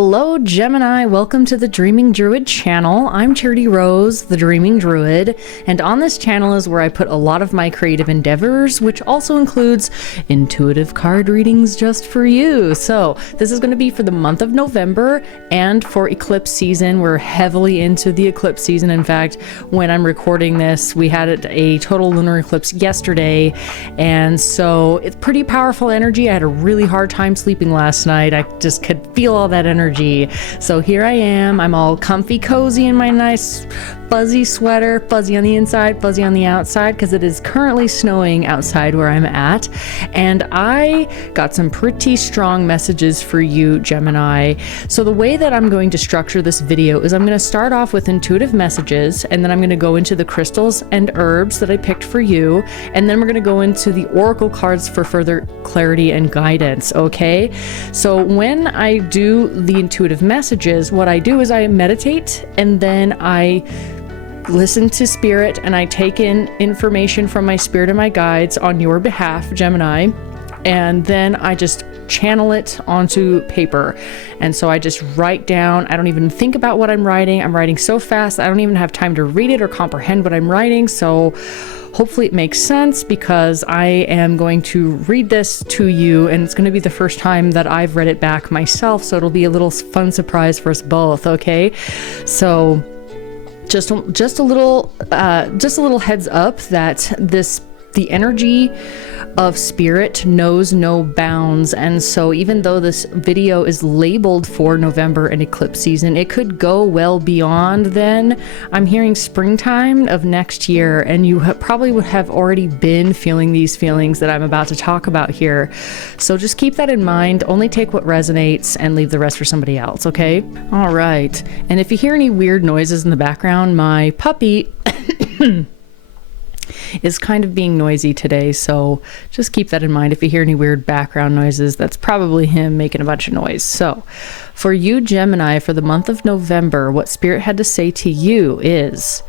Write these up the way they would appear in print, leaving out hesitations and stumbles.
Hello Gemini, welcome to the Dreaming Druid channel. I'm Charity Rose, the Dreaming Druid, and on this channel is where I put a lot of my creative endeavors, which also includes intuitive card readings just for you. So this is going to be for the month of November and for eclipse season. We're heavily into the eclipse season. In fact, when I'm recording this, we had a total lunar eclipse yesterday, and so it's pretty powerful energy. I had a really hard time sleeping last night. I just could feel all that energy. So here I am, I'm all comfy cozy in my nice fuzzy sweater, fuzzy on the inside, fuzzy on the outside, because it is currently snowing outside where I'm at. And I got some pretty strong messages for you, Gemini. So the way that I'm going to structure this video is I'm going to start off with intuitive messages, and then I'm going to go into the crystals and herbs that I picked for you, and then we're going to go into the oracle cards for further clarity and guidance, okay? So when I do the intuitive messages, what I do is I meditate, and then I listen to spirit, and I take in information from my spirit and my guides on your behalf, Gemini, and then I just channel it onto paper. And so I just write down, I don't even think about what I'm writing so fast I don't even have time to read it or comprehend what I'm writing. So hopefully it makes sense, because I am going to read this to you, and it's going to be the first time that I've read it back myself, so it'll be a little fun surprise for us both, okay? So just a little heads up that the energy of spirit knows no bounds. And so even though this video is labeled for November and eclipse season, it could go well beyond then. I'm hearing springtime of next year, and you probably would have already been feeling these feelings that I'm about to talk about here. So just keep that in mind. Only take what resonates and leave the rest for somebody else, okay? All right. And if you hear any weird noises in the background, my puppy is kind of being noisy today, so just keep that in mind. If you hear any weird background noises, that's probably him making a bunch of noise. So for you, Gemini, for the month of November, what Spirit had to say to you is,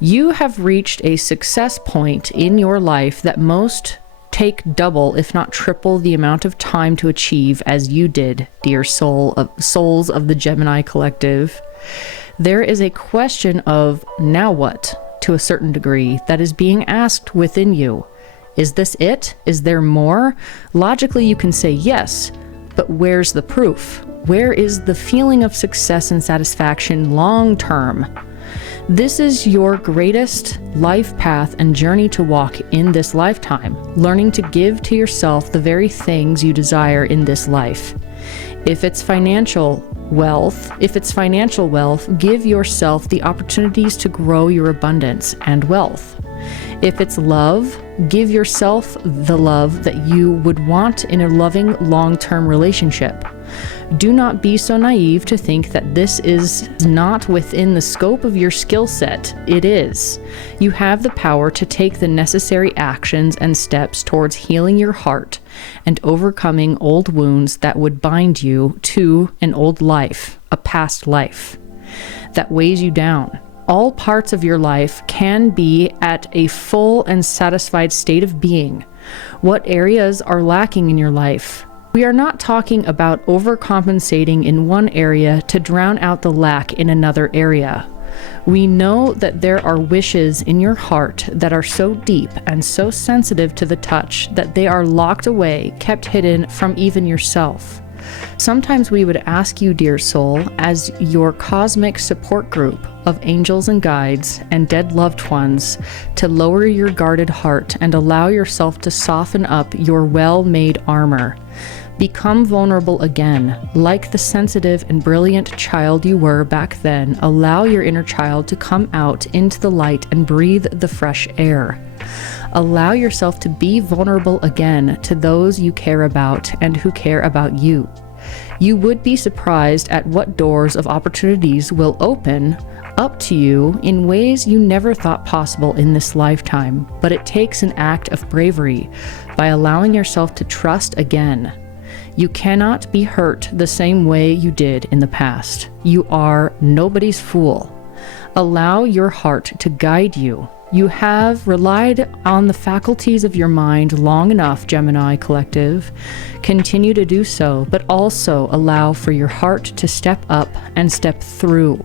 you have reached a success point in your life that most take double, if not triple, the amount of time to achieve as you did, dear souls of the Gemini collective. There is a question of now what, to a certain degree, that is being asked within you. Is this it? Is there more? Logically, you can say yes, but where's the proof? Where is the feeling of success and satisfaction long term? This is your greatest life path and journey to walk in this lifetime, learning to give to yourself the very things you desire in this life. If it's financial wealth, give yourself the opportunities to grow your abundance and wealth. If it's love, give yourself the love that you would want in a loving long-term relationship. Do not be so naive to think that this is not within the scope of your skill set. It is. You have the power to take the necessary actions and steps towards healing your heart and overcoming old wounds that would bind you to an old life, a past life that weighs you down. All parts of your life can be at a full and satisfied state of being. What areas are lacking in your life? We are not talking about overcompensating in one area to drown out the lack in another area. We know that there are wishes in your heart that are so deep and so sensitive to the touch that they are locked away, kept hidden from even yourself. Sometimes we would ask you, dear soul, as your cosmic support group of angels and guides and dead loved ones, to lower your guarded heart and allow yourself to soften up your well-made armor. Become vulnerable again. Like the sensitive and brilliant child you were back then, allow your inner child to come out into the light and breathe the fresh air. Allow yourself to be vulnerable again to those you care about and who care about you. You would be surprised at what doors of opportunities will open up to you in ways you never thought possible in this lifetime, but it takes an act of bravery by allowing yourself to trust again. You cannot be hurt the same way you did in the past. You are nobody's fool. Allow your heart to guide you. You have relied on the faculties of your mind long enough, Gemini Collective. Continue to do so, but also allow for your heart to step up and step through.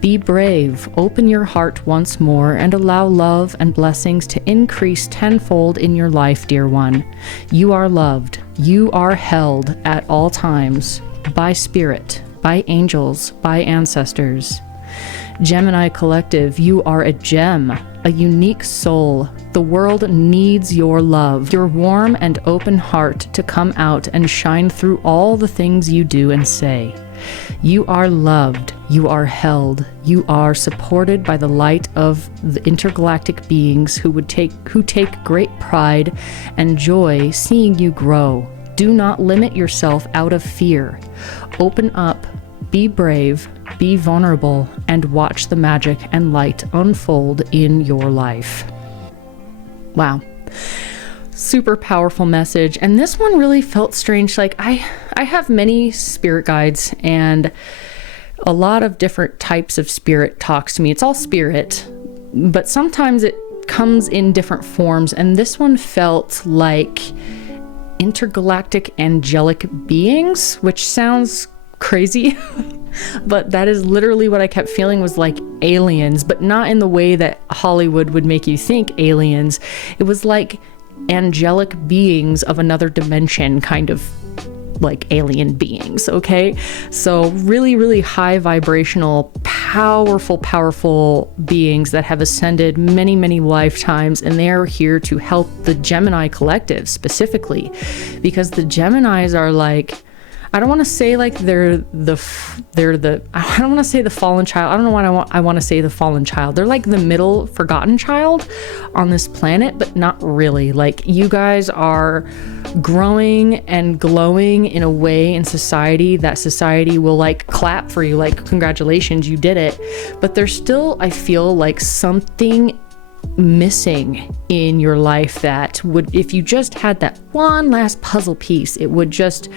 Be brave, open your heart once more, and allow love and blessings to increase tenfold in your life, dear one. You are loved. You are held at all times by spirit, by angels, by ancestors. Gemini Collective, you are a gem, a unique soul. The world needs your love, your warm and open heart to come out and shine through all the things you do and say. You are loved, you are held, you are supported by the light of the intergalactic beings who take great pride and joy seeing you grow. Do not limit yourself out of fear. Open up, be brave, be vulnerable, and watch the magic and light unfold in your life. Wow. Super powerful message. And this one really felt strange. Like I have many spirit guides, and a lot of different types of spirit talks to me. It's all spirit, but sometimes it comes in different forms. And this one felt like intergalactic angelic beings, which sounds crazy, but that is literally what I kept feeling, was like aliens, but not in the way that Hollywood would make you think aliens. It was like angelic beings of another dimension, kind of like alien beings, okay? So really, really high vibrational, powerful beings that have ascended many, many lifetimes, and they are here to help the Gemini Collective specifically, because the Geminis are like, I don't want to say like they're the I don't want to say the fallen child. I don't know why I want to say the fallen child. They're like the middle forgotten child on this planet, but not really. Like, you guys are growing and glowing in a way in society that society will like clap for you, like, congratulations, you did it. But there's still, I feel like, something missing in your life that would, if you just had that one last puzzle piece, it would just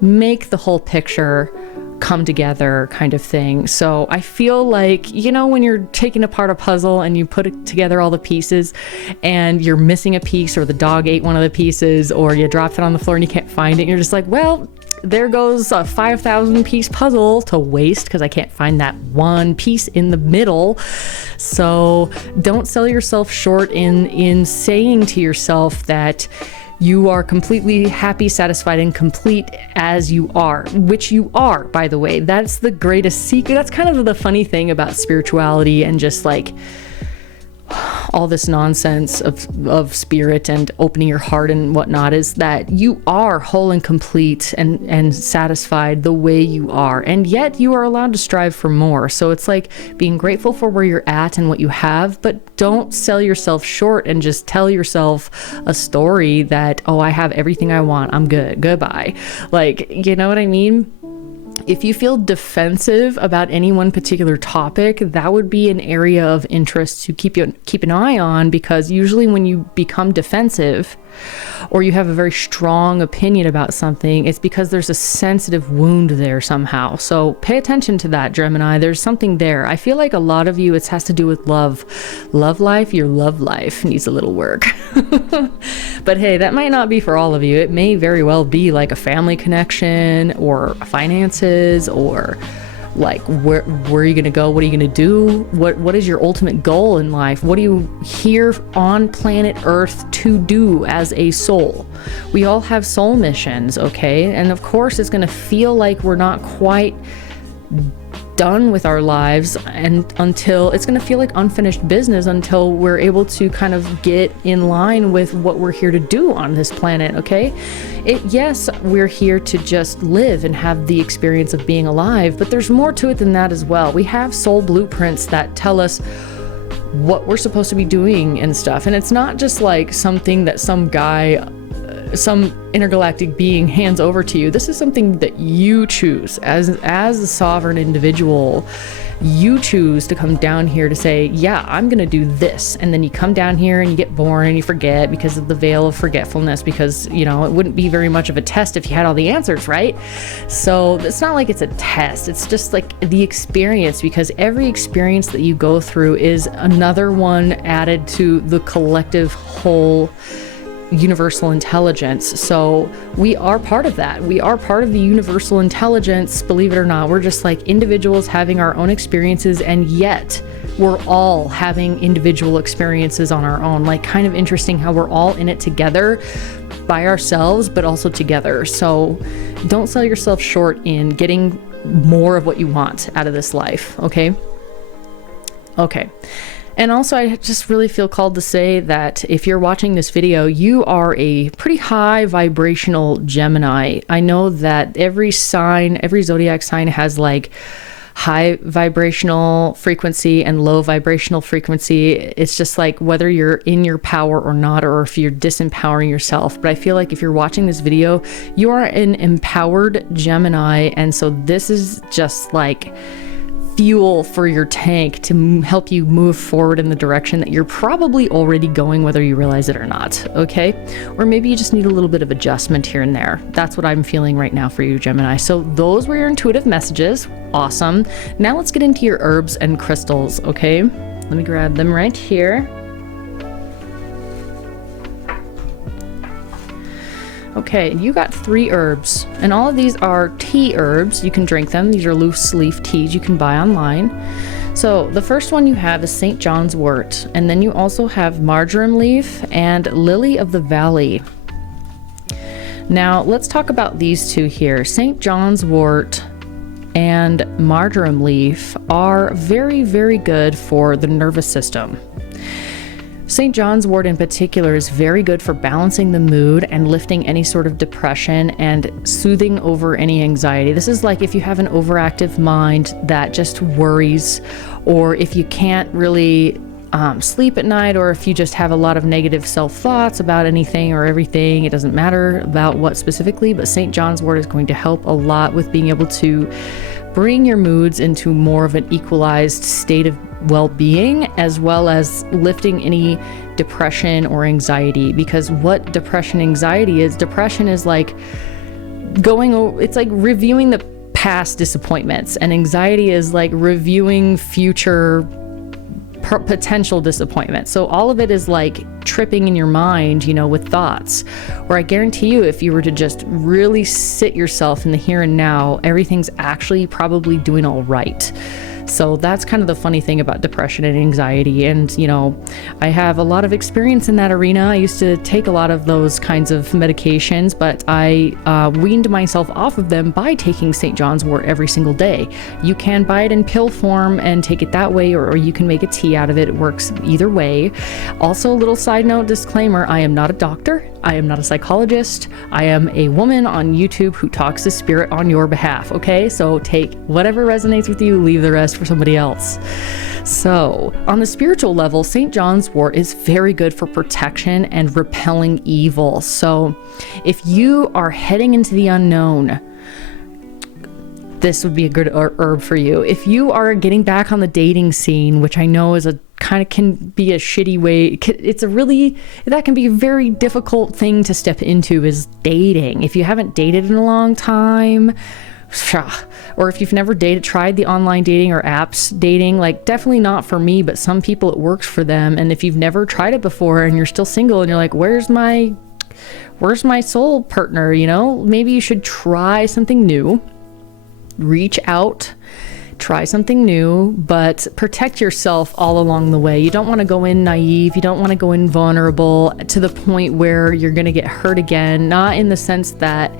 make the whole picture come together, kind of thing. So I feel like, you know, when you're taking apart a puzzle and you put it together, all the pieces, and you're missing a piece, or the dog ate one of the pieces, or you dropped it on the floor and you can't find it, and you're just like, well, there goes a 5,000 piece puzzle to waste because I can't find that one piece in the middle. So don't sell yourself short in saying to yourself that you are completely happy, satisfied, and complete as you are, which you are, by the way. That's the greatest secret. That's kind of the funny thing about spirituality and just like all this nonsense of spirit and opening your heart and whatnot, is that you are whole and complete and satisfied the way you are, and yet you are allowed to strive for more. So it's like being grateful for where you're at and what you have, but don't sell yourself short and just tell yourself a story that, oh, I have everything I want, I'm good, goodbye. Like, you know what I mean? If you feel defensive about any one particular topic, that would be an area of interest to keep an eye on, because usually when you become defensive or you have a very strong opinion about something, it's because there's a sensitive wound there somehow. So pay attention to that, Gemini. There's something there. I feel like a lot of you, it has to do with love. Love life, your love life needs a little work. But hey, that might not be for all of you. It may very well be like a family connection, or finances, or like where are you going to go? What are you going to do? What is your ultimate goal in life? What are you here on planet Earth to do as a soul? We all have soul missions, okay? And of course it's going to feel like we're not quite done with our lives, and until it's going to feel like unfinished business until we're able to kind of get in line with what we're here to do on this planet, okay? Yes, we're here to just live and have the experience of being alive, but there's more to it than that as well. We have soul blueprints that tell us what we're supposed to be doing and stuff, and it's not just like something that some guy some intergalactic being hands over to you. This is something that you choose as a sovereign individual. You choose to come down here to say, yeah, I'm going to do this. And then you come down here and you get born and you forget because of the veil of forgetfulness, because, you know, it wouldn't be very much of a test if you had all the answers, right? So it's not like it's a test. It's just like the experience, because every experience that you go through is another one added to the collective whole universal intelligence. So we are part of that. We are part of the universal intelligence, believe it or not. We're just like individuals having our own experiences, and yet we're all having individual experiences on our own. Like, kind of interesting how we're all in it together by ourselves, but also together. So don't sell yourself short in getting more of what you want out of this life. Okay. And also, I just really feel called to say that if you're watching this video, you are a pretty high vibrational Gemini. I know that every zodiac sign has like high vibrational frequency and low vibrational frequency. It's just like whether you're in your power or not, or if you're disempowering yourself. But I feel like if you're watching this video, you are an empowered Gemini. And so this is just like fuel for your tank to help you move forward in the direction that you're probably already going, whether you realize it or not. Okay. Or maybe you just need a little bit of adjustment here and there. That's what I'm feeling right now for you, Gemini. So those were your intuitive messages. Awesome. Now let's get into your herbs and crystals. Okay. Let me grab them right here. Okay, you got 3 herbs, and all of these are tea herbs. You can drink them. These are loose leaf teas you can buy online. So the first one you have is St. John's wort, and then you also have marjoram leaf and lily of the valley. Now let's talk about these two here. St. John's wort and marjoram leaf are very, very good for the nervous system. St. John's wort in particular is very good for balancing the mood and lifting any sort of depression and soothing over any anxiety. This is like if you have an overactive mind that just worries, or if you can't really sleep at night, or if you just have a lot of negative self-thoughts about anything or everything. It doesn't matter about what specifically, but St. John's wort is going to help a lot with being able to bring your moods into more of an equalized state of well-being, as well as lifting any depression or anxiety. Because what depression anxiety is like it's like reviewing the past disappointments, and anxiety is like reviewing future potential disappointment. So all of it is like tripping in your mind, you know, with thoughts. Where I guarantee you, if you were to just really sit yourself in the here and now, everything's actually probably doing all right. So that's kind of the funny thing about depression and anxiety. And, you know, I have a lot of experience in that arena. I used to take a lot of those kinds of medications, but I weaned myself off of them by taking St. John's wort every single day. You can buy it in pill form and take it that way, or you can make a tea out of it. It works either way. Also, a little side note disclaimer, I am not a doctor. I am not a psychologist. I am a woman on YouTube who talks to spirit on your behalf. Okay, so take whatever resonates with you, leave the rest for somebody else. So on the spiritual level, St. John's wort is very good for protection and repelling evil. So if you are heading into the unknown, this would be a good herb for you. If you are getting back on the dating scene, which I know is a kind of can be a shitty way, that can be a very difficult thing to step into, is dating. If you haven't dated in a long time, or if you've never tried the online dating or apps dating, like definitely not for me, but some people it works for them. And if you've never tried it before and you're still single and you're like, where's my soul partner? You know, maybe you should try something new. Reach out, try something new, but protect yourself all along the way. You don't want to go in naive. You don't want to go in vulnerable to the point where you're going to get hurt again. Not in the sense that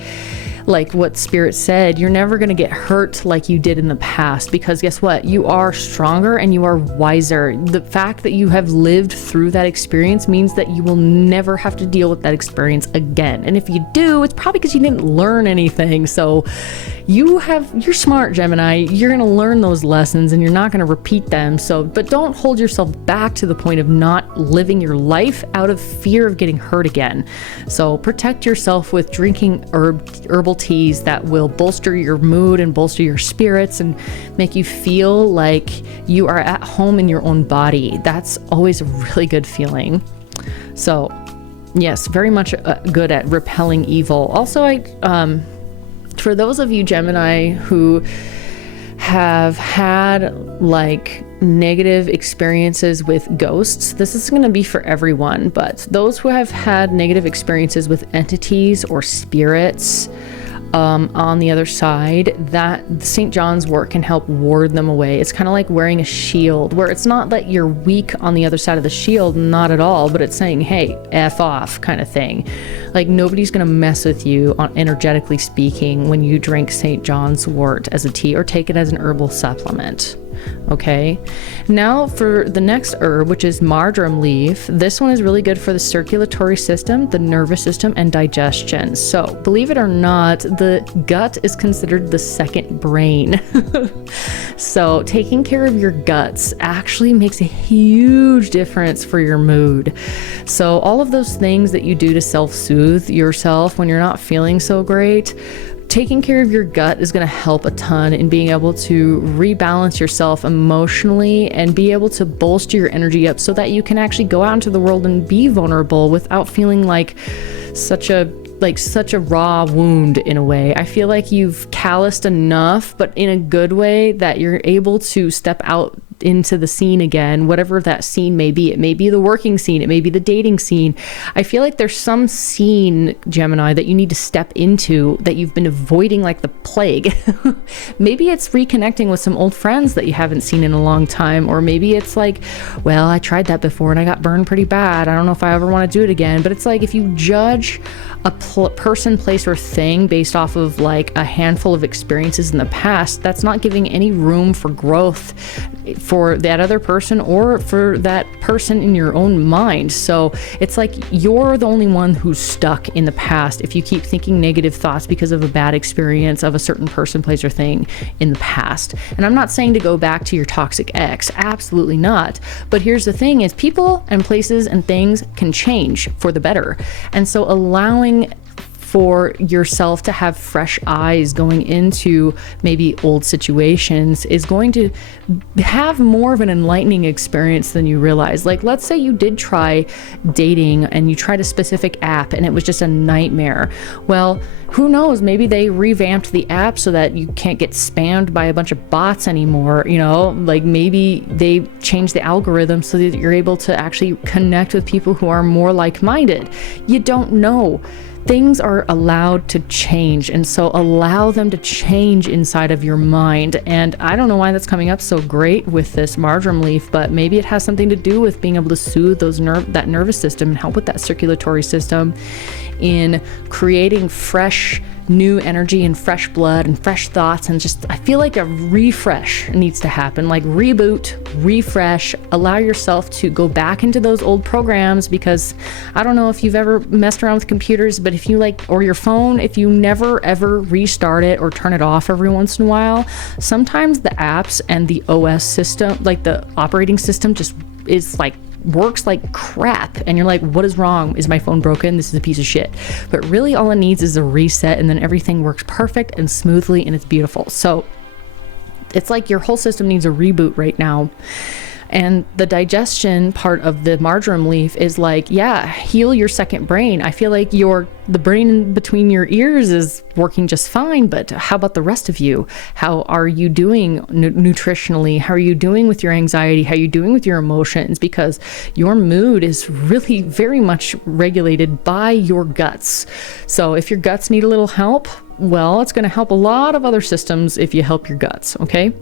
like what Spirit said, you're never going to get hurt like you did in the past, because guess what? You are stronger and you are wiser. The fact that you have lived through that experience means that you will never have to deal with that experience again. And if you do, it's probably because you didn't learn anything. So you're smart, Gemini. You're going to learn those lessons and you're not going to repeat them. So, but don't hold yourself back to the point of not living your life out of fear of getting hurt again. So protect yourself with drinking herbal teas that will bolster your mood and bolster your spirits and make you feel like you are at home in your own body. That's always a really good feeling. So yes, very much good at repelling evil. Also, for those of you Gemini who have had like negative experiences with ghosts, this is going to be for everyone, but those who have had negative experiences with entities or spirits on the other side, that St. John's wort can help ward them away. It's kind of like wearing a shield, where it's not that you're weak on the other side of the shield, not at all, but it's saying, hey, F off kind of thing. Like nobody's going to mess with you, energetically speaking, when you drink St. John's wort as a tea or take it as an herbal supplement. Okay, now for the next herb, which is marjoram leaf. This one is really good for the circulatory system, the nervous system, and digestion. So believe it or not, the gut is considered the second brain. So taking care of your guts actually makes a huge difference for your mood. So all of those things that you do to self-soothe yourself when you're not feeling so great, taking care of your gut is going to help a ton in being able to rebalance yourself emotionally and be able to bolster your energy up so that you can actually go out into the world and be vulnerable without feeling like such a raw wound in a way. I feel like you've calloused enough, but in a good way, that you're able to step out into the scene again, whatever that scene may be. It may be the working scene, it may be the dating scene. I feel like there's some scene, Gemini, that you need to step into that you've been avoiding like the plague. Maybe it's reconnecting with some old friends that you haven't seen in a long time, or maybe it's like, well, I tried that before and I got burned pretty bad. I don't know if I ever want to do it again. But it's like, if you judge a person, place, or thing based off of like a handful of experiences in the past, that's not giving any room for growth for that other person or for that person in your own mind. So it's like you're the only one who's stuck in the past if you keep thinking negative thoughts because of a bad experience of a certain person, place, or thing in the past. And I'm not saying to go back to your toxic ex, absolutely not. But here's the thing is, people and places and things can change for the better. And so allowing for yourself to have fresh eyes going into maybe old situations is going to have more of an enlightening experience than you realize. Like, let's say you did try dating and you tried a specific app and it was just a nightmare. Well, who knows, maybe they revamped the app so that you can't get spammed by a bunch of bots anymore, you know, like maybe they changed the algorithm so that you're able to actually connect with people who are more like-minded. You don't know. Things are allowed to change, and so allow them to change inside of your mind. And I don't know why that's coming up so great with this marjoram leaf, but maybe it has something to do with being able to soothe that nervous system and help with that circulatory system in creating fresh new energy and fresh blood and fresh thoughts. And just, I feel like a refresh needs to happen, like reboot, refresh, allow yourself to go back into those old programs. Because I don't know if you've ever messed around with computers, but if you or your phone, if you never ever restart it or turn it off every once in a while, sometimes the apps and the OS system, like the operating system, just is like works like crap, and you're like, what is wrong? Is my phone broken? This is a piece of shit. But really all it needs is a reset, and then everything works perfect and smoothly, and it's beautiful. So it's like your whole system needs a reboot right now. And the digestion part of the marjoram leaf is like, yeah, heal your second brain. I feel like the brain between your ears is working just fine, but how about the rest of you? How are you doing nutritionally? How are you doing with your anxiety? How are you doing with your emotions? Because your mood is really very much regulated by your guts. So if your guts need a little help, well, it's going to help a lot of other systems if you help your guts, okay?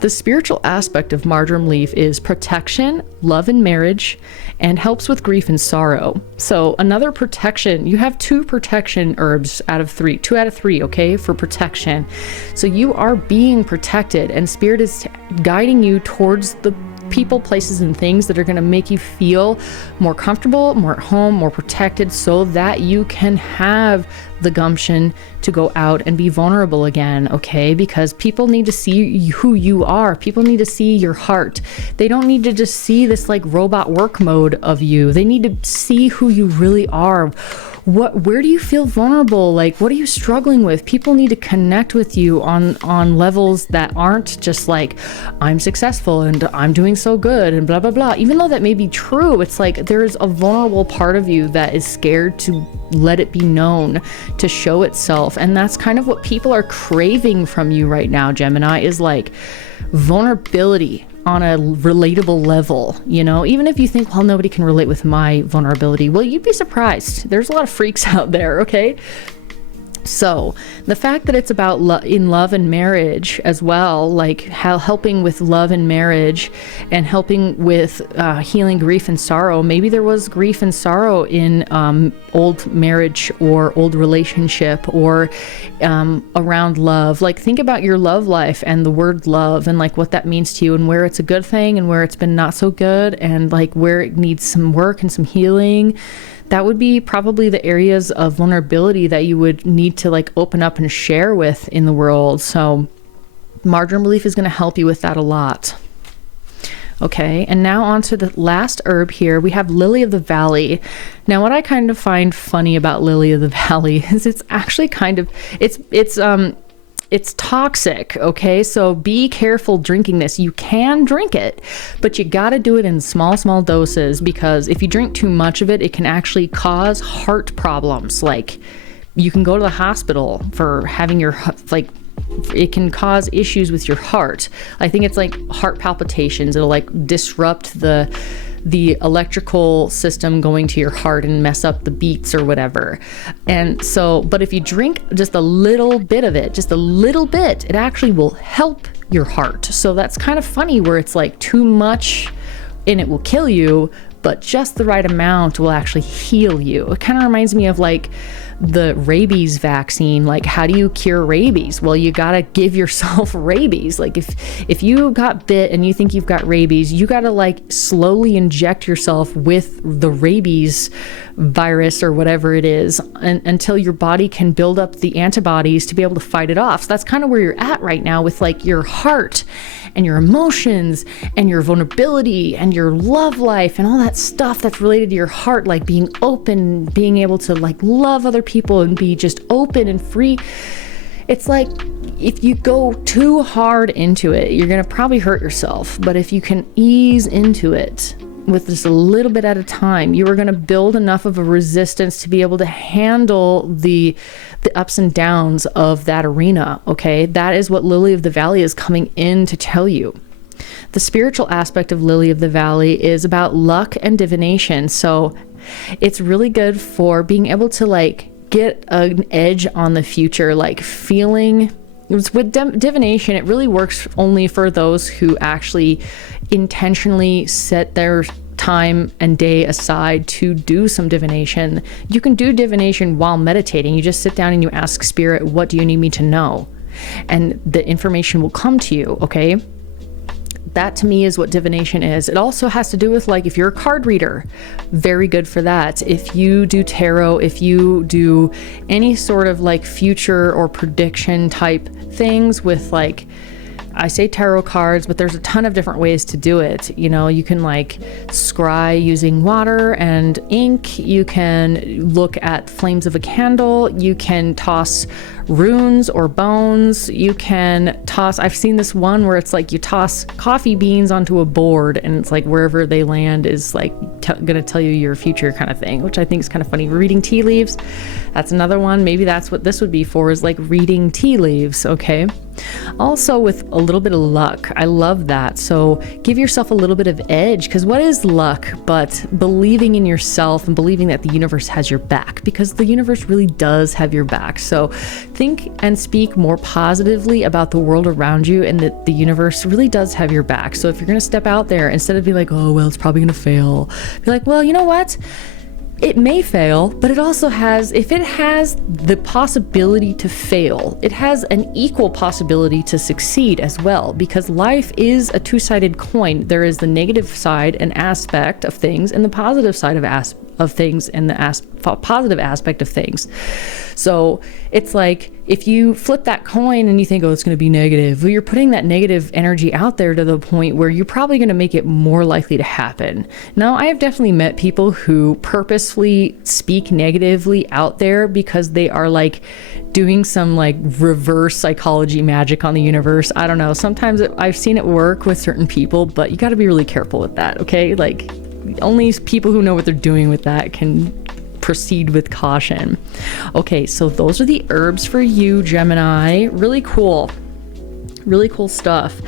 The spiritual aspect of marjoram leaf is protection, love and marriage, and helps with grief and sorrow. So another protection, you have 2 protection herbs out of 3, 2 out of 3, okay, for protection. So you are being protected, and spirit is guiding you towards the people, places, and things that are going to make you feel more comfortable, more at home, more protected, so that you can have the gumption to go out and be vulnerable again, okay? Because people need to see who you are. People need to see your heart. They don't need to just see this like robot work mode of you. They need to see who you really are. Where do you feel vulnerable? Like, what are you struggling with? People need to connect with you on levels that aren't just like, I'm successful and I'm doing so good and blah, blah, blah. Even though that may be true, it's like there is a vulnerable part of you that is scared to let it be known, to show itself. And that's kind of what people are craving from you right now, Gemini, is like vulnerability on a relatable level, you know? Even if you think, well, nobody can relate with my vulnerability, well, you'd be surprised. There's a lot of freaks out there, okay? So the fact that it's about in love and marriage as well, like how helping with love and marriage and helping with healing grief and sorrow. Maybe there was grief and sorrow in old marriage or old relationship or around love. Like, think about your love life and the word love and like what that means to you and where it's a good thing and where it's been not so good and like where it needs some work and some healing. That would be probably the areas of vulnerability that you would need to like open up and share with in the world. So marjoram leaf is going to help you with that a lot. Okay, and now on to the last herb here. We have lily of the valley. Now, what I kind of find funny about lily of the valley is it's actually kind of, it's toxic, okay? So be careful drinking this. You can drink it, but you gotta do it in small doses, because if you drink too much of it, it can actually cause heart problems. Like, you can go to the hospital for having your, like, it can cause issues with your heart. I think it's like heart palpitations. It'll like disrupt the electrical system going to your heart and mess up the beats or whatever. And so, but if you drink just a little bit of it, just a little bit, it actually will help your heart. So that's kind of funny where it's like too much and it will kill you, but just the right amount will actually heal you. It kind of reminds me of like the rabies vaccine. Like, how do you cure rabies? Well, you gotta give yourself rabies. Like, if you got bit and you think you've got rabies, you gotta like slowly inject yourself with the rabies virus or whatever it is, until your body can build up the antibodies to be able to fight it off. So that's kind of where you're at right now with like your heart and your emotions and your vulnerability and your love life and all that stuff that's related to your heart, like being open, being able to like love other people and be just open and free. It's like, if you go too hard into it, you're going to probably hurt yourself. But if you can ease into it with just a little bit at a time, you are going to build enough of a resistance to be able to handle the ups and downs of that arena, okay? That is what Lily of the Valley is coming in to tell you. The spiritual aspect of Lily of the Valley is about luck and divination. So it's really good for being able to like get an edge on the future, like feeling. With divination, it really works only for those who actually intentionally set their time and day aside to do some divination. You can do divination while meditating. You just sit down and you ask spirit, what do you need me to know? And the information will come to you, okay? That to me is what divination is. It also has to do with like, if you're a card reader, very good for that. If you do tarot, if you do any sort of like future or prediction type things with like, I say tarot cards, but there's a ton of different ways to do it. You know, you can like scry using water and ink. You can look at flames of a candle. You can toss runes or bones. You can toss, I've seen this one where it's like you toss coffee beans onto a board and it's like wherever they land is like gonna tell you your future kind of thing, which I think is kind of funny. Reading tea leaves, that's another one. Maybe that's what this would be for, is like reading tea leaves, okay? Also with a little bit of luck. I love that. So give yourself a little bit of edge, because what is luck but believing in yourself and believing that the universe has your back, because the universe really does have your back. So think and speak more positively about the world around you, and that the universe really does have your back. So if you're going to step out there, instead of being like, oh, well, it's probably going to fail, be like, well, you know what? It may fail, but it also has, if it has the possibility to fail, it has an equal possibility to succeed as well, because life is a two-sided coin. There is the negative side and aspect of things, and the positive side of things, and the positive aspect of things. So it's like, if you flip that coin and you think, oh, it's going to be negative, well, you're putting that negative energy out there to the point where you're probably going to make it more likely to happen. Now, I have definitely met people who purposefully speak negatively out there because they are like doing some like reverse psychology magic on the universe. I don't know. Sometimes I've seen it work with certain people, but you got to be really careful with that. Okay. Like, only people who know what they're doing with that can proceed with caution. Okay, so those are the herbs for you, Gemini. Really cool stuff.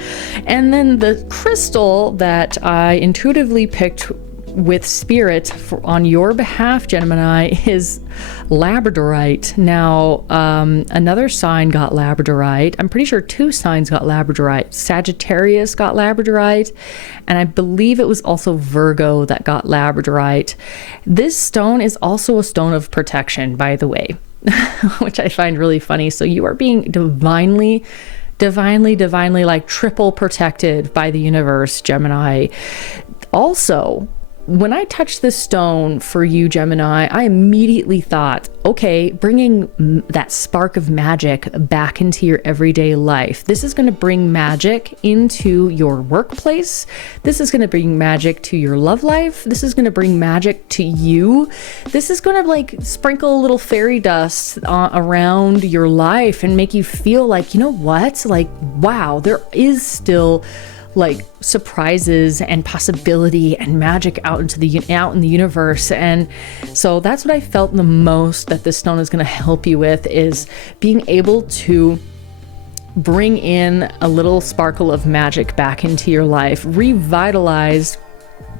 And then the crystal that I intuitively picked with spirit on your behalf, Gemini, is labradorite. Now, another sign got labradorite. I'm pretty sure 2 signs got labradorite. Sagittarius got labradorite, and I believe it was also Virgo that got labradorite. This stone is also a stone of protection, by the way, which I find really funny. So you are being divinely like triple protected by the universe, Gemini. Also, when I touched this stone for you, Gemini, I immediately thought, okay, bringing that spark of magic back into your everyday life. This is going to bring magic into your workplace. This is going to bring magic to your love life. This is going to bring magic to you. This is going to like sprinkle a little fairy dust around your life and make you feel like, you know what? Like, wow, there is still like surprises and possibility and magic out in the universe. And so that's what I felt the most that this stone is going to help you with, is being able to bring in a little sparkle of magic back into your life, revitalize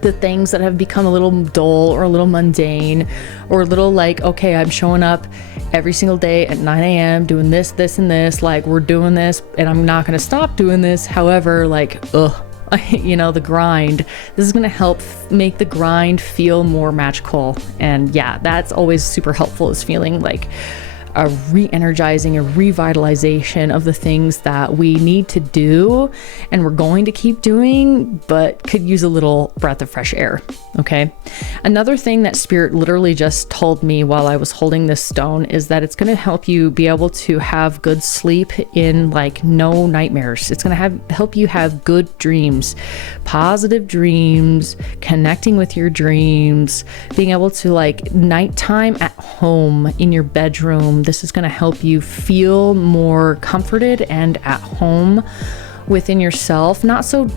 the things that have become a little dull or a little mundane, or a little like, okay, I'm showing up every single day at 9 a.m. doing this, and this, like we're doing this and I'm not going to stop doing this. However, like, you know, the grind, this is going to help make the grind feel more magical. And yeah, that's always super helpful, is feeling like a re-energizing, a revitalization of the things that we need to do and we're going to keep doing, but could use a little breath of fresh air. Okay. Another thing that Spirit literally just told me while I was holding this stone is that it's going to help you be able to have good sleep in like no nightmares. It's going to help you have good dreams, positive dreams, connecting with your dreams, being able to like nighttime at home in your bedroom. This is going to help you feel more comforted and at home within yourself, not so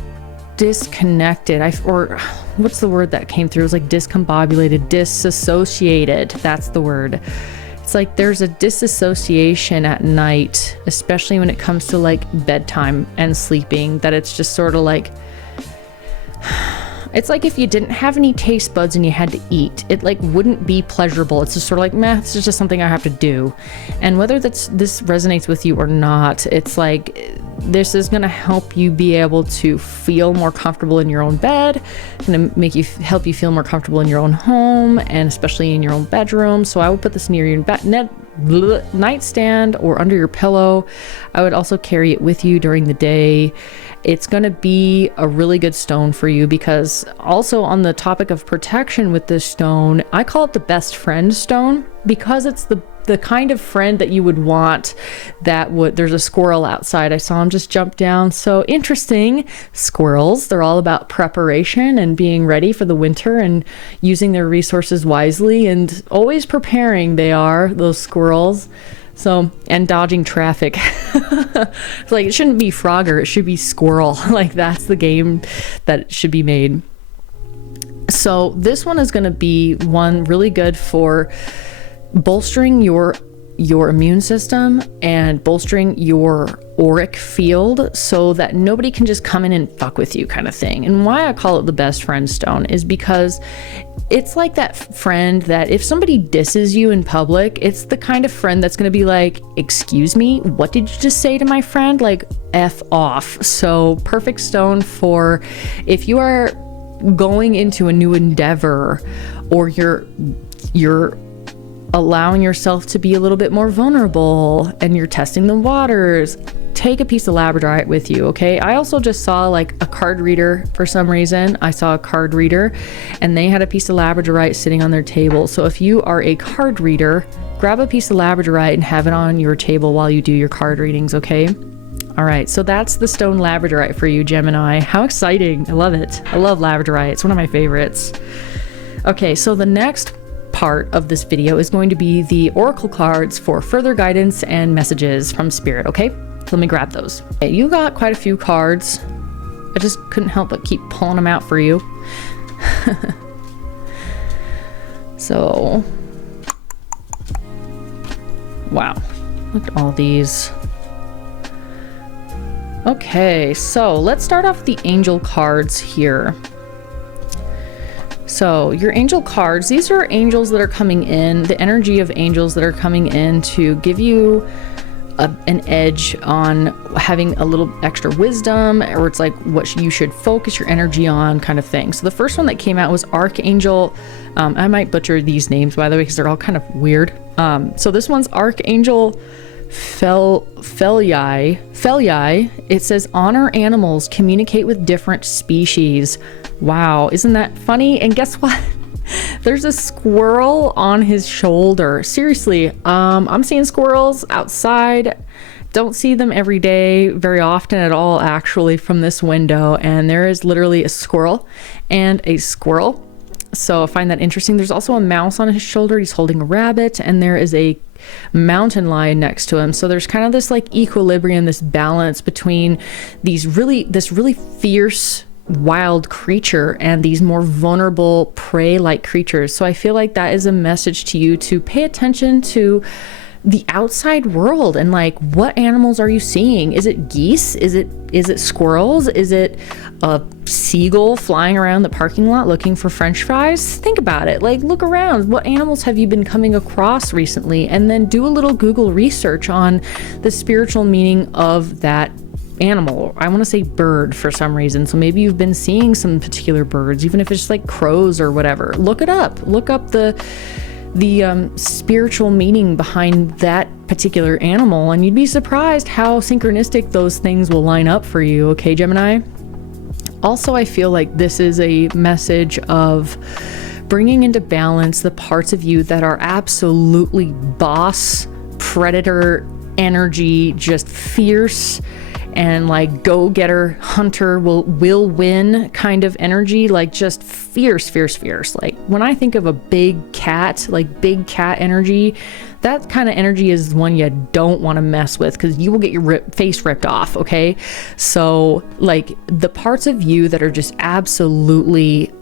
disconnected. Or what's the word that came through? It was like discombobulated, disassociated. That's the word. It's like there's a disassociation at night, especially when it comes to like bedtime and sleeping, that it's just sort of like, it's like if you didn't have any taste buds and you had to eat, it like wouldn't be pleasurable. It's just sort of like, meh, this is just something I have to do. And whether this resonates with you or not, it's like, this is going to help you be able to feel more comfortable in your own bed. It's going to help you feel more comfortable in your own home, and especially in your own bedroom. So I would put this near your nightstand or under your pillow. I would also carry it with you during the day. It's going to be a really good stone for you, because also on the topic of protection with this stone, I call it the best friend stone, because it's the kind of friend that you would want there's a squirrel outside. I saw him just jump down. So interesting. Squirrels, they're all about preparation and being ready for the winter and using their resources wisely and always preparing. They are, those squirrels. So, and dodging traffic. It's like, it shouldn't be Frogger, it should be Squirrel. Like, that's the game that should be made. So this one is going to be one really good for bolstering your your immune system and bolstering your auric field so that nobody can just come in and fuck with you, kind of thing. And why I call it the best friend stone is because it's like that friend that if somebody disses you in public, it's the kind of friend that's going to be like, excuse me, what did you just say to my friend? Like, F off. So perfect stone for if you are going into a new endeavor, or you're allowing yourself to be a little bit more vulnerable and you're testing the waters, take a piece of labradorite with you, okay? I also just saw like a card reader for some reason. I saw a card reader and they had a piece of labradorite sitting on their table. So if you are a card reader, grab a piece of labradorite and have it on your table while you do your card readings, okay? All right, so that's the stone labradorite for you, Gemini. How exciting. I love it. I love labradorite. It's one of my favorites. Okay, so the next part of this video is going to be the oracle cards for further guidance and messages from spirit, okay? So let me grab those. Okay, you got quite a few cards. I just couldn't help but keep pulling them out for you. So, wow, look at all these. Okay, so let's start off with the angel cards here. So your angel cards, these are angels that are coming in, the energy of angels that are coming in to give you an edge on having a little extra wisdom, or it's like what you should focus your energy on, kind of thing. So the first one that came out was Archangel. I might butcher these names, by the way, because they're all kind of weird. So this one's Archangel Feliae. It says honor animals, communicate with different species. Wow, isn't that funny? And guess what? There's a squirrel on his shoulder. Seriously, I'm seeing squirrels outside. Don't see them every day, very often at all, actually, from this window. And there is literally a squirrel and a squirrel. So I find that interesting. There's also a mouse on his shoulder. He's holding a rabbit, and there is a mountain lion next to him. So there's kind of this like equilibrium, this balance between this really fierce wild creature and these more vulnerable prey-like creatures. So I feel like that is a message to you to pay attention to the outside world and like, what animals are you seeing? Is it geese? Is it squirrels? Is it a seagull flying around the parking lot looking for French fries? Think about it. Like, look around. What animals have you been coming across recently? And then do a little Google research on the spiritual meaning of that animal. I want to say bird for some reason. So maybe you've been seeing some particular birds, even if it's like crows or whatever. Look it up. Look up the spiritual meaning behind that particular animal, and you'd be surprised how synchronistic those things will line up for you, okay, Gemini? Also, I feel like this is a message of bringing into balance the parts of you that are absolutely boss, predator energy, just fierce and like go-getter, hunter, will win kind of energy, like just fierce. Like when I think of a big cat, like big cat energy, that kind of energy is one you don't want to mess with, because you will get your face ripped off, okay? So like the parts of you that are just absolutely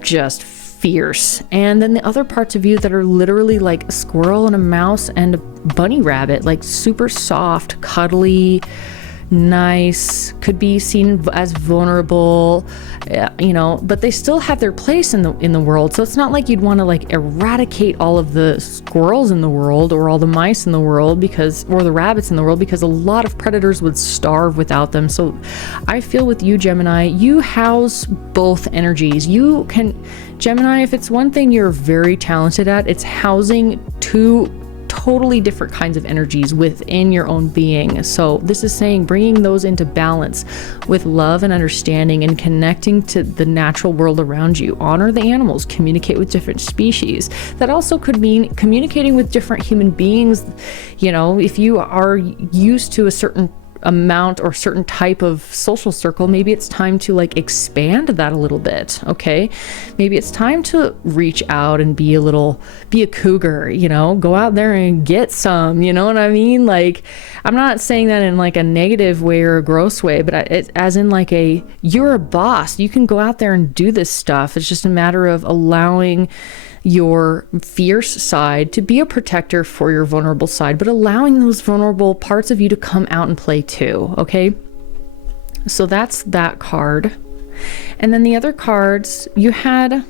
just fierce, and then the other parts of you that are literally like a squirrel and a mouse and a bunny rabbit, like super soft, cuddly, nice, could be seen as vulnerable, you know, but they still have their place in the world. So it's not like you'd want to like eradicate all of the squirrels in the world or all the mice in the world, or the rabbits in the world, because a lot of predators would starve without them. So I feel with you, Gemini, you house both energies. You can, Gemini, if it's one thing you're very talented at, it's housing two totally different kinds of energies within your own being. So this is saying bringing those into balance with love and understanding and connecting to the natural world around you. Honor the animals, communicate with different species. That also could mean communicating with different human beings. You know, if you are used to a certain amount or certain type of social circle, maybe it's time to like expand that a little bit, okay? Maybe it's time to reach out and be a cougar, you know, go out there and get some, you know what I mean? Like, I'm not saying that in like a negative way or a gross way, but as in like you're a boss, you can go out there and do this stuff. It's just a matter of allowing your fierce side, to be a protector for your vulnerable side, but allowing those vulnerable parts of you to come out and play too, okay? So that's that card. And then the other cards, you had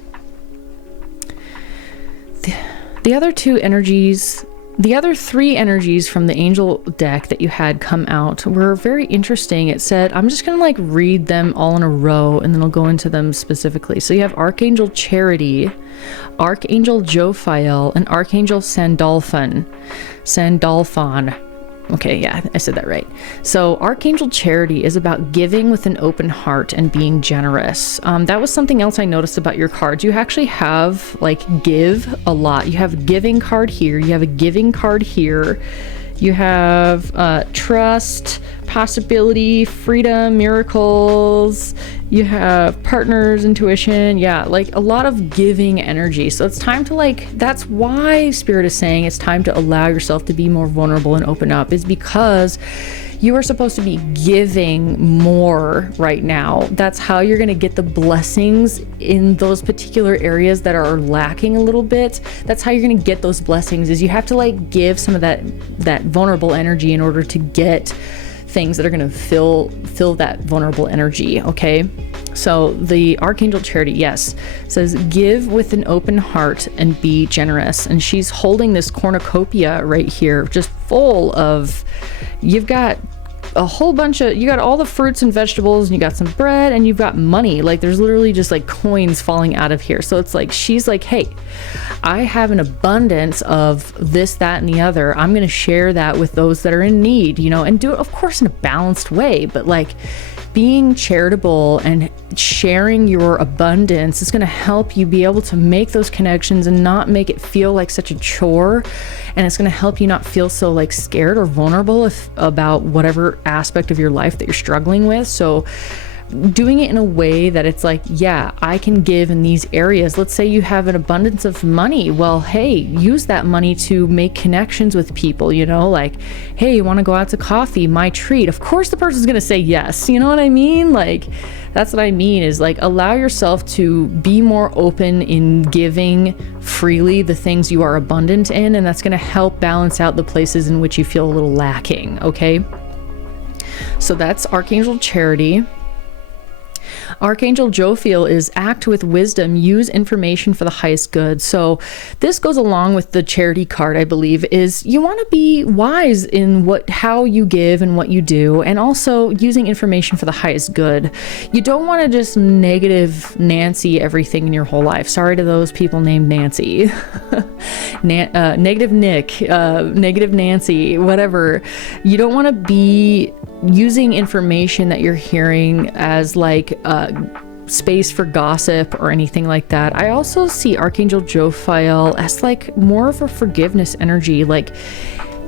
the other two energies. The other three energies from the angel deck that you had come out were very interesting. It said, I'm just going to like read them all in a row and then I'll go into them specifically. So you have Archangel Charity, Archangel Jophiel, and Archangel Sandalphon. Okay, yeah, I said that right. So Archangel Charity is about giving with an open heart and being generous. That was something else I noticed about your cards. You actually have like give a lot. You have a giving card here. You have a giving card here. You have trust, possibility, freedom, miracles. You have partners, intuition. Yeah, like a lot of giving energy. So it's time to like, that's why Spirit is saying it's time to allow yourself to be more vulnerable and open up, is because you are supposed to be giving more right now. That's how you're going to get the blessings in those particular areas that are lacking a little bit. That's how you're going to get those blessings, is you have to like give some of that vulnerable energy in order to get things that are going to fill that vulnerable energy. Okay, so the Archangel Charity, yes, says give with an open heart and be generous. And she's holding this cornucopia right here, just full of, you've got a whole bunch of, you got all the fruits and vegetables, and you got some bread, and you've got money. Like there's literally just like coins falling out of here. So it's like, she's like, hey, I have an abundance of this, that, and the other. I'm going to share that with those that are in need, you know, and do it, of course, in a balanced way. But like being charitable and sharing your abundance is going to help you be able to make those connections and not make it feel like such a chore. And it's going to help you not feel so like scared or vulnerable about whatever aspect of your life that you're struggling with. So doing it in a way that it's like, yeah, I can give in these areas. Let's say you have an abundance of money. Well, hey, use that money to make connections with people, you know, like, hey, you want to go out to coffee? My treat. Of course the person's going to say yes. You know what I mean? Like, that's what I mean, is like, allow yourself to be more open in giving freely the things you are abundant in. And that's going to help balance out the places in which you feel a little lacking. Okay. So that's Archangel Charity. Archangel Jophiel is act with wisdom, use information for the highest good. So this goes along with the charity card, I believe, is you want to be wise in how you give and what you do, and also using information for the highest good. You don't want to just negative Nancy everything in your whole life. Sorry to those people named Nancy. Negative Nick, negative Nancy, whatever. You don't want to be using information that you're hearing as like space for gossip or anything like that. I also see Archangel Jophiel as like more of a forgiveness energy. Like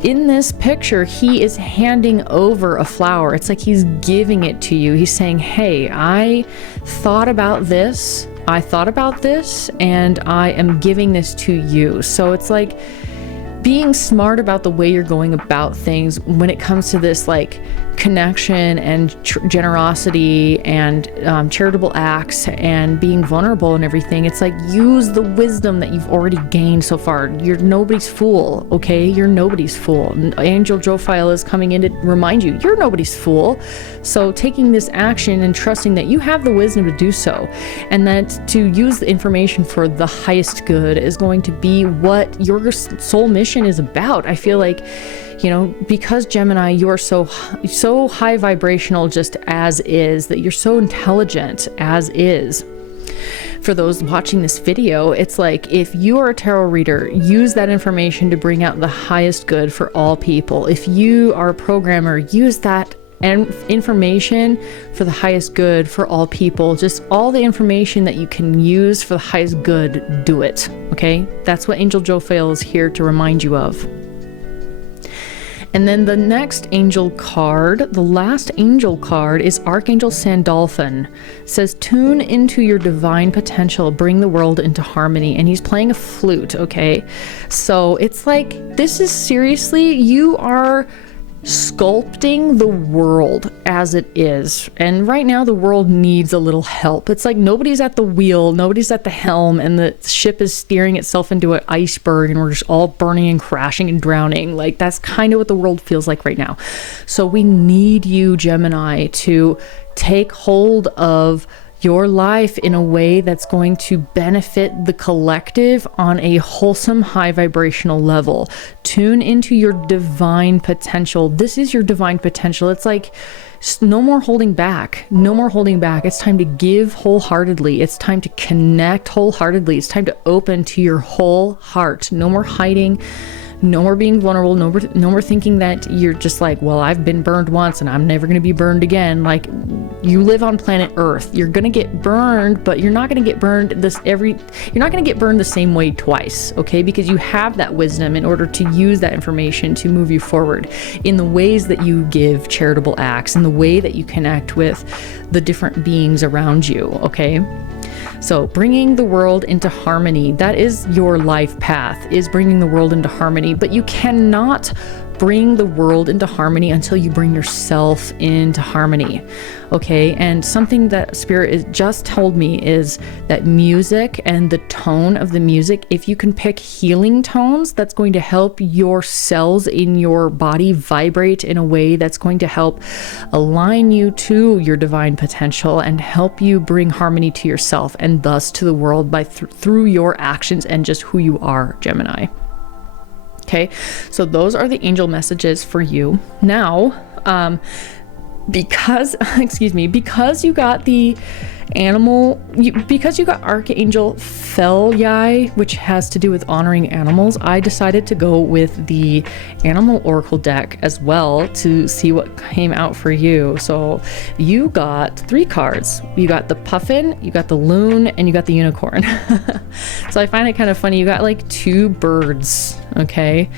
in this picture, he is handing over a flower. It's like he's giving it to you. He's saying, hey, I thought about this, and I am giving this to you. So it's like being smart about the way you're going about things when it comes to this like connection and generosity and charitable acts and being vulnerable and everything. It's like, use the wisdom that you've already gained so far. You're nobody's fool, okay? You're nobody's fool. Angel Jophiel is coming in to remind you, you're nobody's fool. So taking this action and trusting that you have the wisdom to do so, and that to use the information for the highest good is going to be what your soul mission is about. I feel like, you know, because Gemini, you are so high vibrational just as is, that you're so intelligent as is. For those watching this video, it's like, if you are a tarot reader, use that information to bring out the highest good for all people. If you are a programmer, use that information for the highest good for all people. Just all the information that you can use for the highest good, do it. Okay? That's what Angel Jophiel is here to remind you of. And then the next angel card, the last angel card, is Archangel Sandalphon. It says, tune into your divine potential, bring the world into harmony. And he's playing a flute, okay? So it's like, this is seriously, you are sculpting the world as it is. And right now the world needs a little help. It's like nobody's at the wheel, nobody's at the helm, and the ship is steering itself into an iceberg and we're just all burning and crashing and drowning. Like, that's kind of what the world feels like right now. So we need you, Gemini, to take hold of your life in a way that's going to benefit the collective on a wholesome, high vibrational level. Tune into your divine potential. This is your divine potential. It's like no more holding back. No more holding back. It's time to give wholeheartedly. It's time to connect wholeheartedly. It's time to open to your whole heart. No more hiding. No more being vulnerable. No more thinking that you're just like, well, I've been burned once and I'm never going to be burned again. Like, you live on planet Earth. You're going to get burned, but you're not going to get burned you're not going to get burned the same way twice, okay? Because you have that wisdom in order to use that information to move you forward in the ways that you give charitable acts, in the way that you connect with the different beings around you, okay? So bringing the world into harmony, that is your life path, is bringing the world into harmony. But you cannot bring the world into harmony until you bring yourself into harmony. Okay, and something that Spirit just told me is that music and the tone of the music, if you can pick healing tones, that's going to help your cells in your body vibrate in a way that's going to help align you to your divine potential and help you bring harmony to yourself and thus to the world by through your actions and just who you are, Gemini. Okay, so those are the angel messages for you. Now, because you got the animal, because you got Archangel Feliae, which has to do with honoring animals, I decided to go with the Animal Oracle deck as well to see what came out for you. So you got 3 cards. You got the Puffin, you got the Loon, and you got the Unicorn. So I find it kind of funny. You got like 2 birds, okay?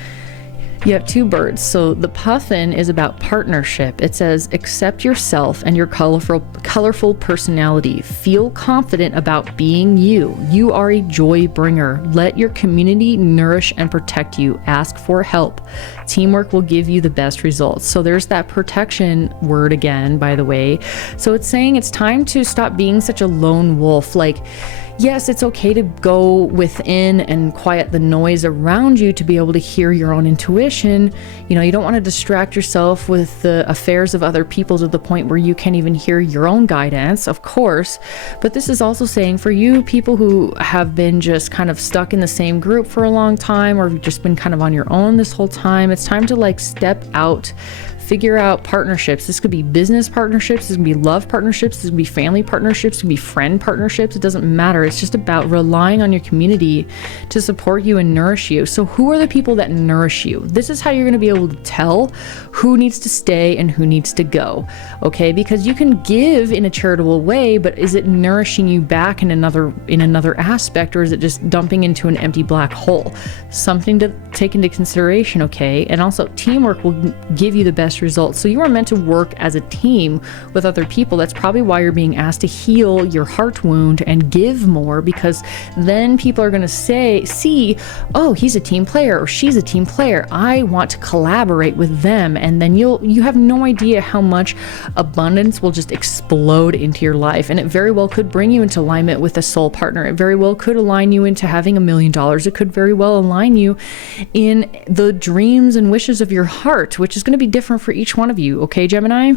You have 2 birds. So the Puffin is about partnership. It says, accept yourself and your colorful personality. Feel confident about being you. You are a joy bringer. Let your community nourish and protect you. Ask for help. Teamwork will give you the best results. So there's that protection word again, by the way. So it's saying it's time to stop being such a lone wolf. Like, yes, it's okay to go within and quiet the noise around you to be able to hear your own intuition. You know, you don't want to distract yourself with the affairs of other people to the point where you can't even hear your own guidance, of course. But this is also saying for you people who have been just kind of stuck in the same group for a long time, or have just been kind of on your own this whole time, it's time to like step out. Figure out partnerships. This could be business partnerships, this could be love partnerships, this could be family partnerships, this could be friend partnerships. It doesn't matter. It's just about relying on your community to support you and nourish you. So who are the people that nourish you? This is how you're going to be able to tell who needs to stay and who needs to go. Okay, because you can give in a charitable way, but is it nourishing you back in another aspect, or is it just dumping into an empty black hole? Something to take into consideration, okay? And also teamwork will give you the best results. So you are meant to work as a team with other people. That's probably why you're being asked to heal your heart wound and give more, because then people are going to see, oh, he's a team player or she's a team player. I want to collaborate with them. And then you have no idea how much abundance will just explode into your life. And it very well could bring you into alignment with a soul partner. It very well could align you into having $1 million. It could very well align you in the dreams and wishes of your heart, which is going to be different for each one of you, okay, Gemini?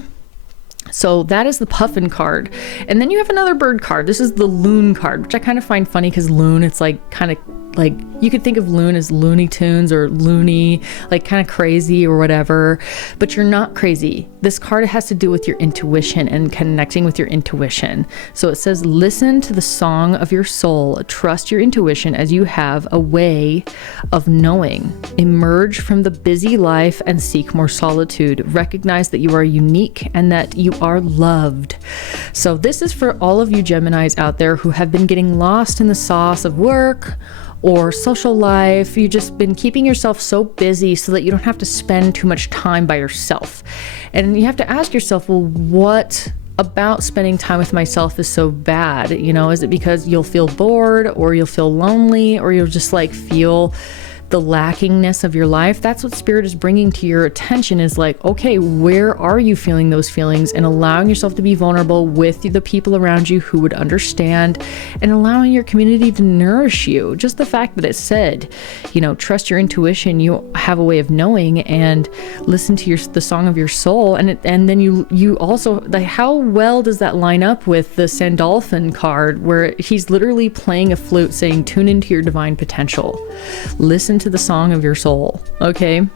So that is the Puffin card. And then you have another bird card. This is the Loon card, which I kind of find funny because Loon, it's like kind of like you could think of Loon as Looney Tunes or loony, like kind of crazy or whatever, but you're not crazy. This card has to do with your intuition and connecting with your intuition. So it says, listen to the song of your soul. Trust your intuition as you have a way of knowing. Emerge from the busy life and seek more solitude. Recognize that you are unique and that you are loved. So this is for all of you Geminis out there who have been getting lost in the sauce of work or social life. You've just been keeping yourself so busy so that you don't have to spend too much time by yourself. And you have to ask yourself, well, what about spending time with myself is so bad? You know, is it because you'll feel bored or you'll feel lonely or you'll just like feel the lackingness of your life, that's what Spirit is bringing to your attention, is like, okay, where are you feeling those feelings, and allowing yourself to be vulnerable with the people around you who would understand, and allowing your community to nourish you. Just the fact that it said, you know, trust your intuition, you have a way of knowing, and listen to the song of your soul. And then you also, like, how well does that line up with the Sandalphon card, where he's literally playing a flute saying, tune into your divine potential, listen to the song of your soul. Okay,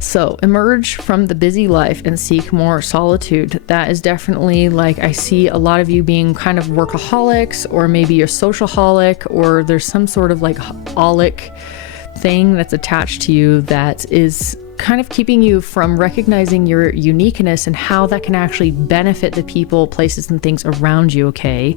so emerge from the busy life and seek more solitude. That is definitely, like, I see a lot of you being kind of workaholics, or maybe a socialholic, or there's some sort of like holic thing that's attached to you that is kind of keeping you from recognizing your uniqueness and how that can actually benefit the people, places, and things around you. Okay,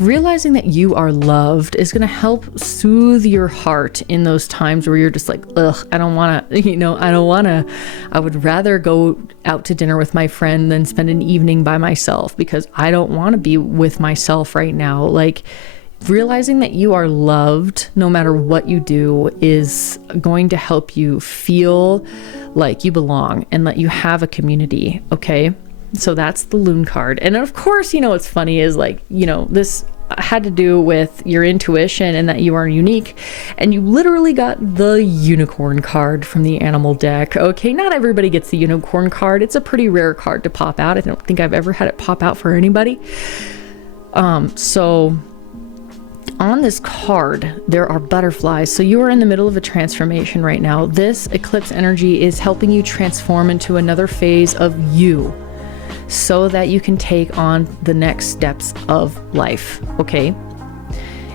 realizing that you are loved is going to help soothe your heart in those times where you're just like, ugh, I don't want to, I would rather go out to dinner with my friend than spend an evening by myself, because I don't want to be with myself right now. Like, realizing that you are loved no matter what you do is going to help you feel like you belong and that you have a community. Okay, so that's the Loon card. And of course, you know, what's funny is, like, you know, this had to do with your intuition and that you are unique, and you literally got the Unicorn card from the Animal deck. Okay, not everybody gets the Unicorn card. It's a pretty rare card to pop out. I don't think I've ever had it pop out for anybody. So on this card, there are butterflies. So you are in the middle of a transformation right now. This eclipse energy is helping you transform into another phase of you, so that you can take on the next steps of life. Okay,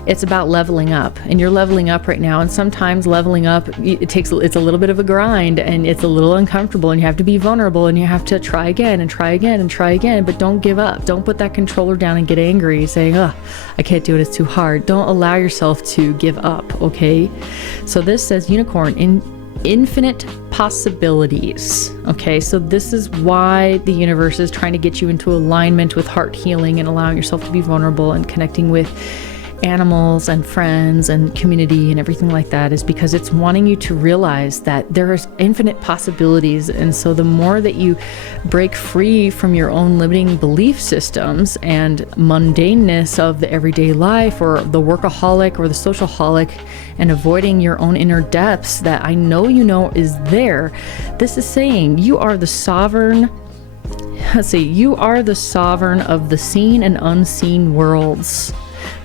it's about leveling up, and you're leveling up right now. And sometimes leveling up, it's a little bit of a grind, and it's a little uncomfortable, and you have to be vulnerable, and you have to try again and try again and try again. But don't give up. Don't put that controller down and get angry saying, oh, I can't do it, it's too hard. Don't allow yourself to give up. Okay, so this says Unicorn in infinite possibilities. Okay, so this is why the universe is trying to get you into alignment with heart healing and allowing yourself to be vulnerable and connecting with animals and friends and community and everything like that, is because it's wanting you to realize that there is infinite possibilities. And so the more that you break free from your own limiting belief systems and mundaneness of the everyday life, or the workaholic or the socialholic, and avoiding your own inner depths that I know you know is there, this is saying you are the sovereign. Let's see, you are the sovereign of the seen and unseen worlds.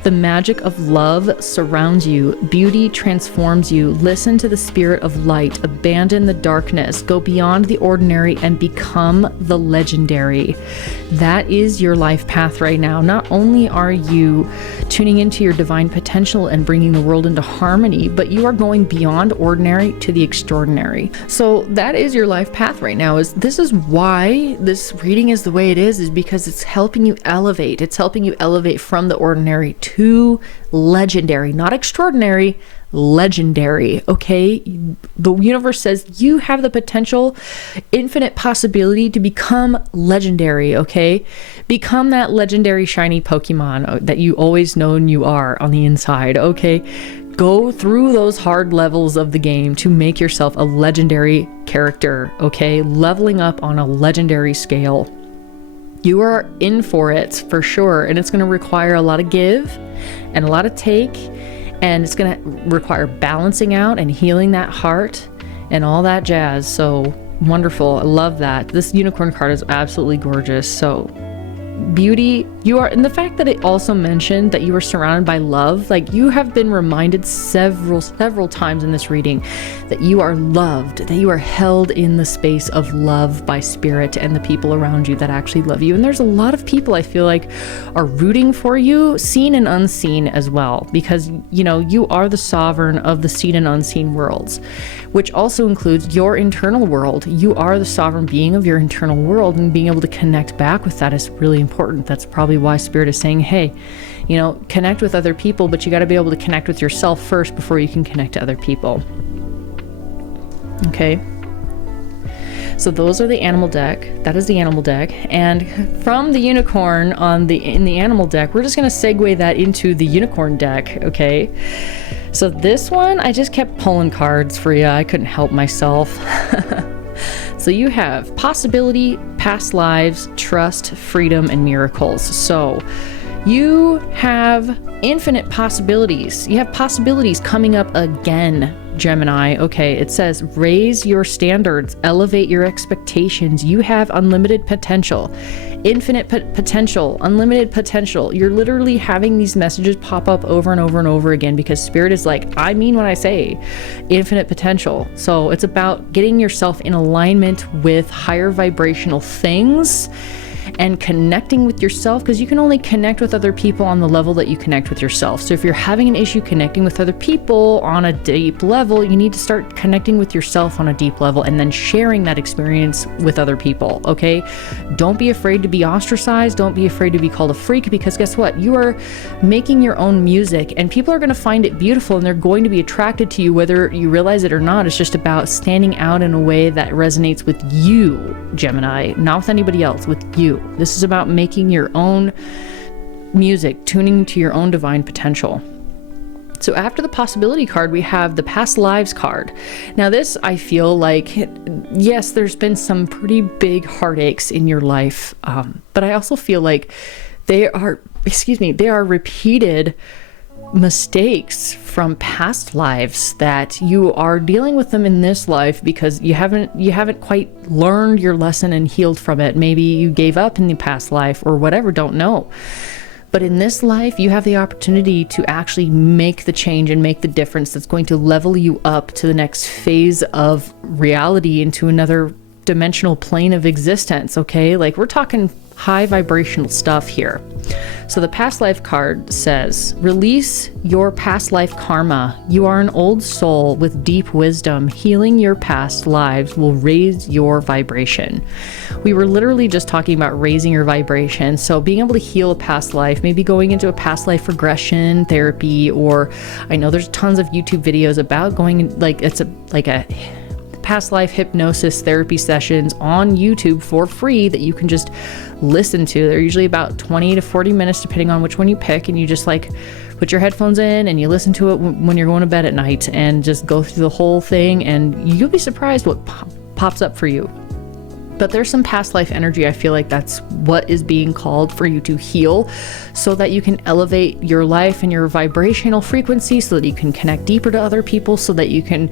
The magic of love surrounds you. Beauty transforms you. Listen to the spirit of light. Abandon the darkness. Go beyond the ordinary and become the legendary. That is your life path right now. Not only are you tuning into your divine potential and bringing the world into harmony, but you are going beyond ordinary to the extraordinary. So that is your life path right now. This is why this reading is the way it is because it's helping you elevate. It's helping you elevate from the ordinary to legendary, not extraordinary, legendary. Okay, the universe says you have the potential, infinite possibility to become legendary. Okay, become that legendary shiny Pokemon that you always known you are on the inside. Okay, go through those hard levels of the game to make yourself a legendary character. Okay, leveling up on a legendary scale. You are in for it for sure, and it's going to require a lot of give and a lot of take, and it's going to require balancing out and healing that heart and all that jazz. So wonderful. I love that. This Unicorn card is absolutely gorgeous. So beauty, you are, and the fact that it also mentioned that you were surrounded by love, like you have been reminded several times in this reading that you are loved, that you are held in the space of love by spirit and the people around you that actually love you. And there's a lot of people I feel like are rooting for you, seen and unseen as well, because you know you are the sovereign of the seen and unseen worlds, which also includes your internal world. You are the sovereign being of your internal world, and being able to connect back with that is really important. That's probably why Spirit is saying, hey, you know, connect with other people, but you got to be able to connect with yourself first before you can connect to other people. Okay, so those are the Animal deck. That is the Animal deck, and from the Unicorn in the Animal deck, we're just going to segue that into the Unicorn deck. Okay, So this one, I just kept pulling cards for you. I couldn't help myself. So you have possibility, past lives, trust, freedom, and miracles. So you have infinite possibilities. You have possibilities coming up again, Gemini. Okay, it says raise your standards, elevate your expectations. You have unlimited potential, infinite potential, unlimited potential. You're literally having these messages pop up over and over and over again because Spirit is like, I mean what I say, infinite potential. So it's about getting yourself in alignment with higher vibrational things and connecting with yourself, because you can only connect with other people on the level that you connect with yourself. So if you're having an issue connecting with other people on a deep level, you need to start connecting with yourself on a deep level and then sharing that experience with other people. Okay, don't be afraid to be ostracized. Don't be afraid to be called a freak, because guess what, you are making your own music and people are going to find it beautiful and they're going to be attracted to you whether you realize it or not. It's just about standing out in a way that resonates with you, Gemini, not with anybody else, with you. This is about making your own music, tuning to your own divine potential. So after the possibility card, we have the past lives card. Now this, I feel like, yes, there's been some pretty big heartaches in your life, but I also feel like they are repeated mistakes from past lives that you are dealing with them in this life because you haven't quite learned your lesson and healed from it. Maybe you gave up in the past life or whatever, don't know. But in this life, you have the opportunity to actually make the change and make the difference that's going to level you up to the next phase of reality, into another dimensional plane of existence. Okay, like we're talking high vibrational stuff here. So the past life card says, release your past life karma. You are an old soul with deep wisdom. Healing your past lives will raise your vibration. We were literally just talking about raising your vibration. So being able to heal a past life, maybe going into a past life regression therapy, or I know there's tons of YouTube videos about going, like it's a past life hypnosis therapy sessions on YouTube for free that you can just listen to. They're usually about 20 to 40 minutes depending on which one you pick, and you just like put your headphones in and you listen to it when you're going to bed at night and just go through the whole thing, and you'll be surprised what pops up for you. But there's some past life energy. I feel like that's what is being called for you to heal, so that you can elevate your life and your vibrational frequency, so that you can connect deeper to other people, so that you can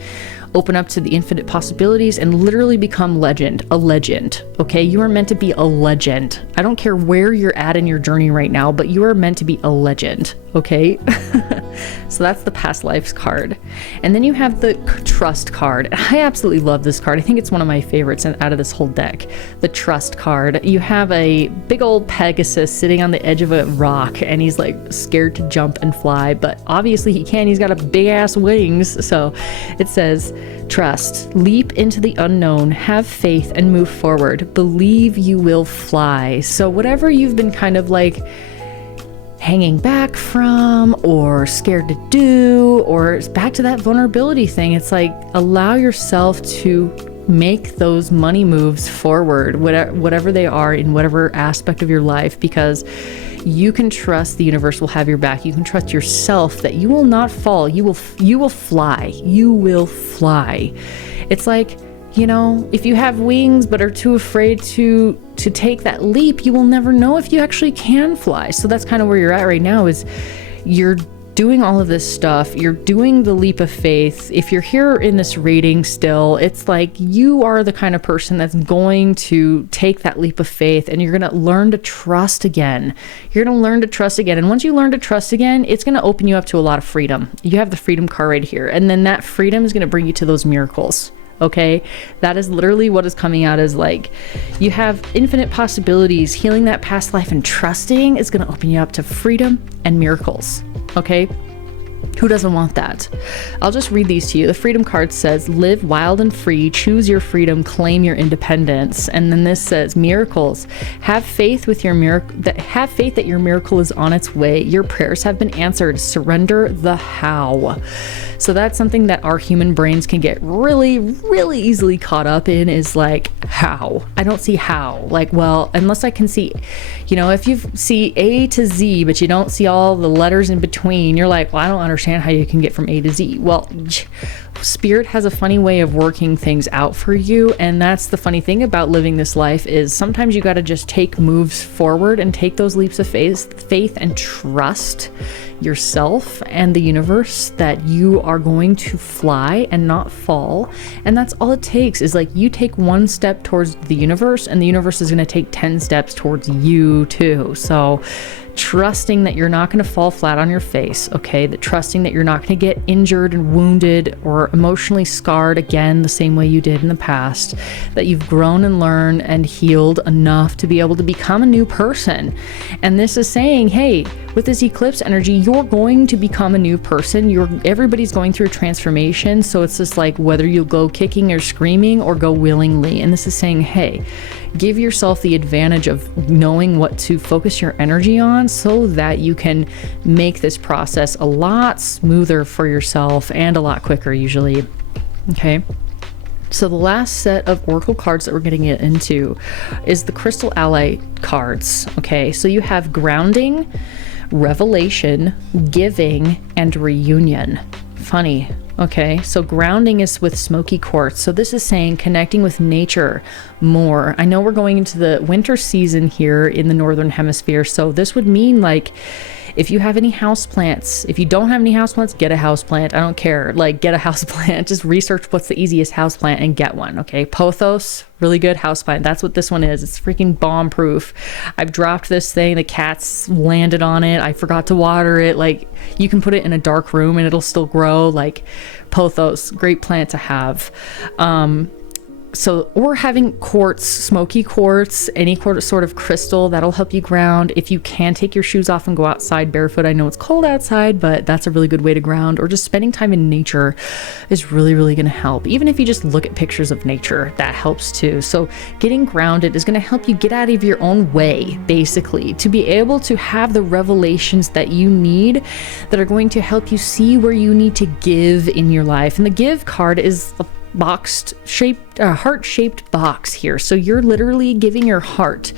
open up to the infinite possibilities and literally become a legend. Okay, you are meant to be a legend. I don't care where you're at in your journey right now, but you are meant to be a legend. Okay. So that's the past lives card. And then you have the trust card. I absolutely love this card. I think it's one of my favorites out of this whole deck. The trust card. You have a big old Pegasus sitting on the edge of a rock, and he's like scared to jump and fly, but obviously he can. He's got a big ass wings. So it says, trust, leap into the unknown, have faith and move forward. Believe you will fly. So whatever you've been kind of like hanging back from or scared to do, or it's back to that vulnerability thing, it's like allow yourself to make those money moves forward, whatever they are in whatever aspect of your life, because you can trust the universe will have your back. You can trust yourself that you will not fall. You will fly. You will fly. It's like, you know, if you have wings but are too afraid to take that leap, you will never know if you actually can fly. So that's kind of where you're at right now, is you're doing all of this stuff. You're doing the leap of faith. If you're here in this reading still, it's like you are the kind of person that's going to take that leap of faith, and you're going to learn to trust again. You're going to learn to trust again. And once you learn to trust again, it's going to open you up to a lot of freedom. You have the freedom card right here. And then that freedom is going to bring you to those miracles. Okay, that is literally what is coming out, as like you have infinite possibilities. Healing that past life and trusting is going to open you up to freedom and miracles. Okay, who doesn't want that? I'll just read these to you. The freedom card says, live wild and free, choose your freedom, claim your independence. And then this says, miracles, have faith with your miracle, have faith that your miracle is on its way. Your prayers have been answered. Surrender the how. So that's something that our human brains can get really, really easily caught up in, is like, how? I don't see how. Like, well, unless I can see, you know, if you see A to Z, but you don't see all the letters in between, you're like, well, I don't understand how you can get from A to Z. Well, Spirit has a funny way of working things out for you, and that's the funny thing about living this life is sometimes you got to just take moves forward and take those leaps of faith and trust yourself and the universe that you are going to fly and not fall. And that's all it takes is like you take one step towards the universe and the universe is going to take 10 steps towards you too. So trusting that you're not going to fall flat on your face, okay? That trusting that you're not going to get injured and wounded or emotionally scarred again the same way you did in the past, that you've grown and learned and healed enough to be able to become a new person. And this is saying, hey, with this eclipse energy, you're going to become a new person. Everybody's going through a transformation. So it's just like whether you go kicking or screaming or go willingly. And this is saying, hey, give yourself the advantage of knowing what to focus your energy on so that you can make this process a lot smoother for yourself and a lot quicker usually. Okay. So the last set of oracle cards that we're going to get into is the Crystal Ally cards. Okay. So you have grounding, revelation, giving, and reunion. Funny. Okay, so grounding is with smoky quartz. So this is saying connecting with nature more. I know we're going into the winter season here in the Northern Hemisphere. So this would mean like if you have any houseplants, if you don't have any houseplants, get a houseplant. I don't care. Like get a houseplant. Just research what's the easiest houseplant and get one. Okay, pothos, really good houseplant. That's what this one is. It's freaking bomb proof. I've dropped this thing. The cats landed on it. I forgot to water it. Like you can put it in a dark room and it'll still grow. Like pothos, great plant to have. So, or having quartz, smoky quartz, any sort of crystal that'll help you ground. If you can take your shoes off and go outside barefoot, I know it's cold outside, but that's a really good way to ground. Or just spending time in nature is really, really going to help. Even if you just look at pictures of nature, that helps too. So getting grounded is going to help you get out of your own way, basically, to be able to have the revelations that you need that are going to help you see where you need to give in your life. And the give card is a heart-shaped box here. So you're literally giving your heart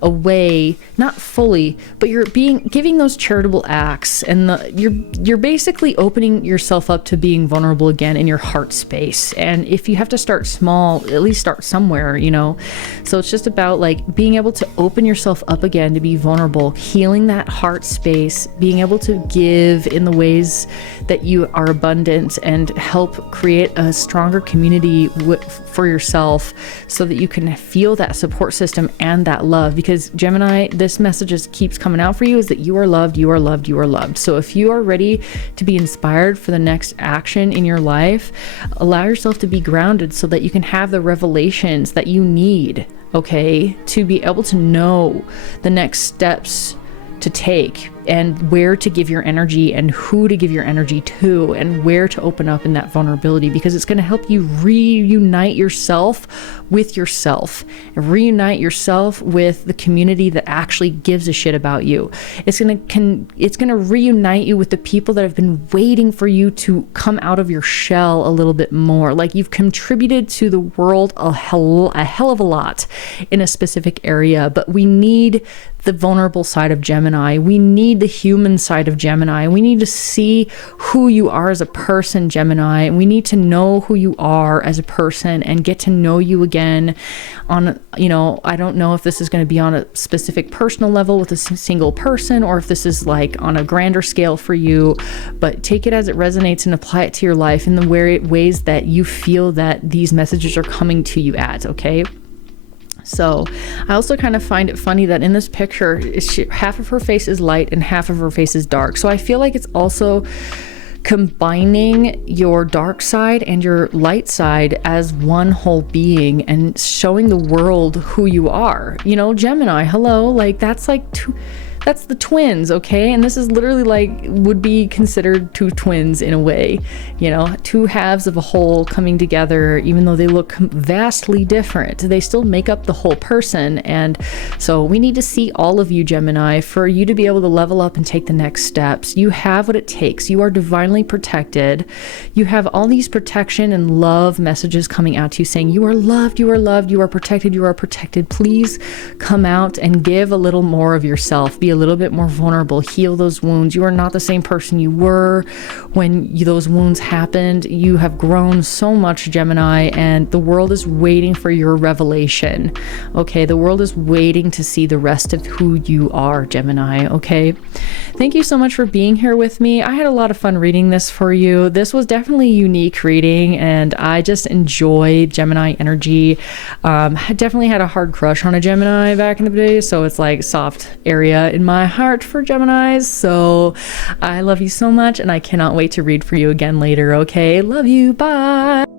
away, not fully, but you're giving those charitable acts, and you're basically opening yourself up to being vulnerable again in your heart space. And if you have to start small, at least start somewhere, you know. So it's just about like being able to open yourself up again to be vulnerable, healing that heart space, being able to give in the ways that you are abundant and help create a stronger community for yourself so that you can feel that support system and that love. Because Gemini, this message just keeps coming out for you is that you are loved, you are loved, you are loved. So if you are ready to be inspired for the next action in your life, allow yourself to be grounded so that you can have the revelations that you need, okay, to be able to know the next steps to take and where to give your energy and who to give your energy to and where to open up in that vulnerability, because it's going to help you reunite yourself with yourself and reunite yourself with the community that actually gives a shit about you. It's going to reunite you with the people that have been waiting for you to come out of your shell a little bit more. Like you've contributed to the world a hell of a lot in a specific area, but we need the vulnerable side of Gemini. We need the human side of Gemini. We need to see who you are as a person, Gemini. And we need to know who you are as a person and get to know you again on, you know, I don't know if this is going to be on a specific personal level with a single person or if this is like on a grander scale for you, but take it as it resonates and apply it to your life in the ways that you feel that these messages are coming to you at, okay? So I also kind of find it funny that in this picture, half of her face is light and half of her face is dark. So I feel like it's also combining your dark side and your light side as one whole being and showing the world who you are. You know, Gemini, hello, like that's like that's the twins, okay? And this is literally like would be considered two twins in a way, you know, two halves of a whole coming together. Even though they look vastly different, they still make up the whole person. And so we need to see all of you, Gemini, for you to be able to level up and take the next steps. You have what it takes. You are divinely protected. You have all these protection and love messages coming out to you saying you are loved, you are loved, you are protected, you are protected. Please come out and give a little more of yourself. Be a little bit more vulnerable, heal those wounds. You are not the same person you were when those wounds happened. You have grown so much, Gemini, and the world is waiting for your revelation. Okay, the world is waiting to see the rest of who you are, Gemini. Okay, thank you so much for being here with me. I had a lot of fun reading this for you. This was definitely a unique reading, and I just enjoy Gemini energy. I definitely had a hard crush on a Gemini back in the day, so it's like soft area in my heart for Geminis. So I love you so much, and I cannot wait to read for you again later. Okay, love you. Bye.